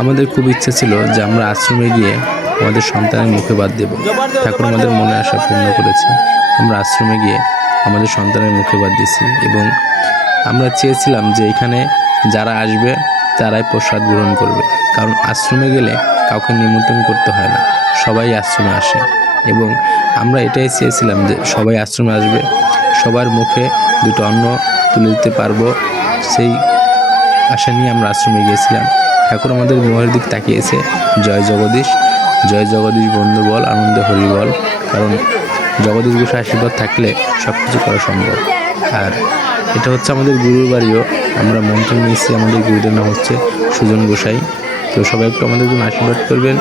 আমাদের খুব ইচ্ছা ছিল যে আমরা আশ্রমে গিয়ে আমাদের সন্তানের মুখে বাদ দেব। ঠাকুর আমাদের মনে আশা পূর্ণ করেছে। আমরা আশ্রমে গিয়ে আমাদের সন্তানের মুখে বাদ দিছি এবং আমরা চেয়েছিলাম যে এখানে যারা আসবে, তারাই প্রসাদ গ্রহণ করবে। কারণ আশ্রমে গেলে কাউকে নিমন্ত্রণ করতে হয় না। সবাই আশ্রমে আসে এবং আমরা এটাই চেয়েছিলাম যে সবাই আশ্রমে আসবে। সবার মুখে দুটো অন্ন তুলে দিতে পারব। সেই আশা নিয়ে আমরা আশ্রমে গিয়েছিলাম। ঠাকুর আমাদের মোহের দিক তাকিয়েছে। জয় জগদীশ জয় জগদীশ বন্ধু বল, আনন্দ হরি বল, কারণ জগদীশ গোসাই আশীর্বাদ থাকলে সব কিছু করা সম্ভব। আর এটা হচ্ছে আমাদের গুরুর বাড়িও, আমরা মন্ত্র নিয়েছি আমাদের গুরুদের নাম হচ্ছে সুজন গোসাই। তো সবাই একটু আমাদের জন্য আশীর্বাদ করবেন,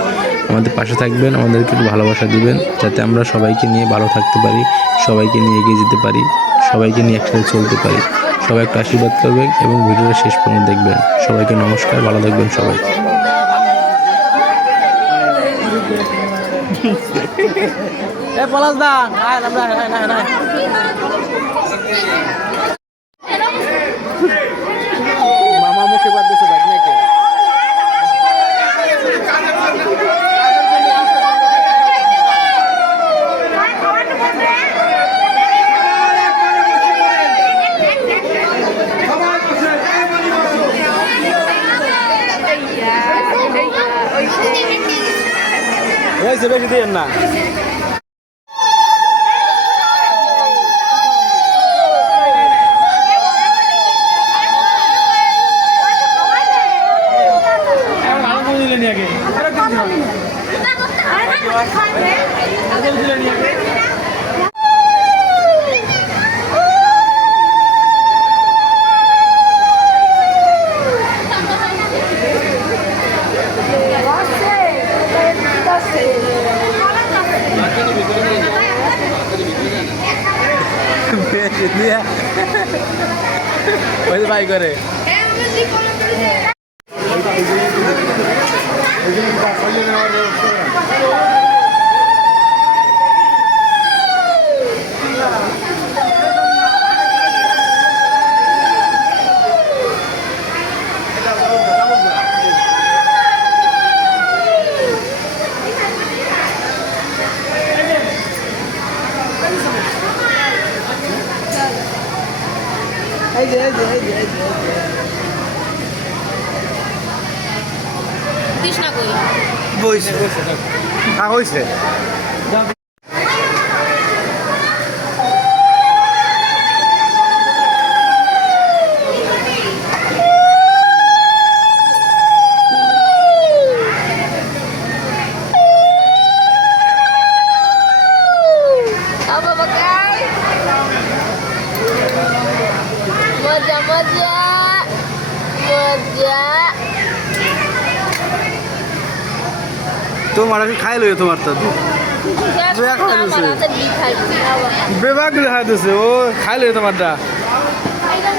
আমাদের পাশে থাকবেন, আমাদেরকে একটু ভালোবাসা দিবেন, যাতে আমরা সবাইকে নিয়ে ভালো থাকতে পারি, সবাইকে নিয়ে এগিয়ে যেতে পারি, সবাইকে নিয়ে একসাথে চলতে পারি। সবাই একটু আশীর্বাদ করবেন এবং ভিডিওটা শেষ পর্যন্ত দেখবেন। সবাইকে নমস্কার, ভালো থাকবেন সবাই। এ পলাশ দা না না না না মামা মুখে বাদ দিছে ভাই নাকি হয়েছে বেশি দিন না ওই ভাই করে কৃষ্ণা কই? বইছে হ্যাঁ হয়েছে apa moja moja তোমার আমি খাই লই তোমার তো di kaji awak? বেবাগ দেখা দিছে ও খাই লই তোমারটা Ayo,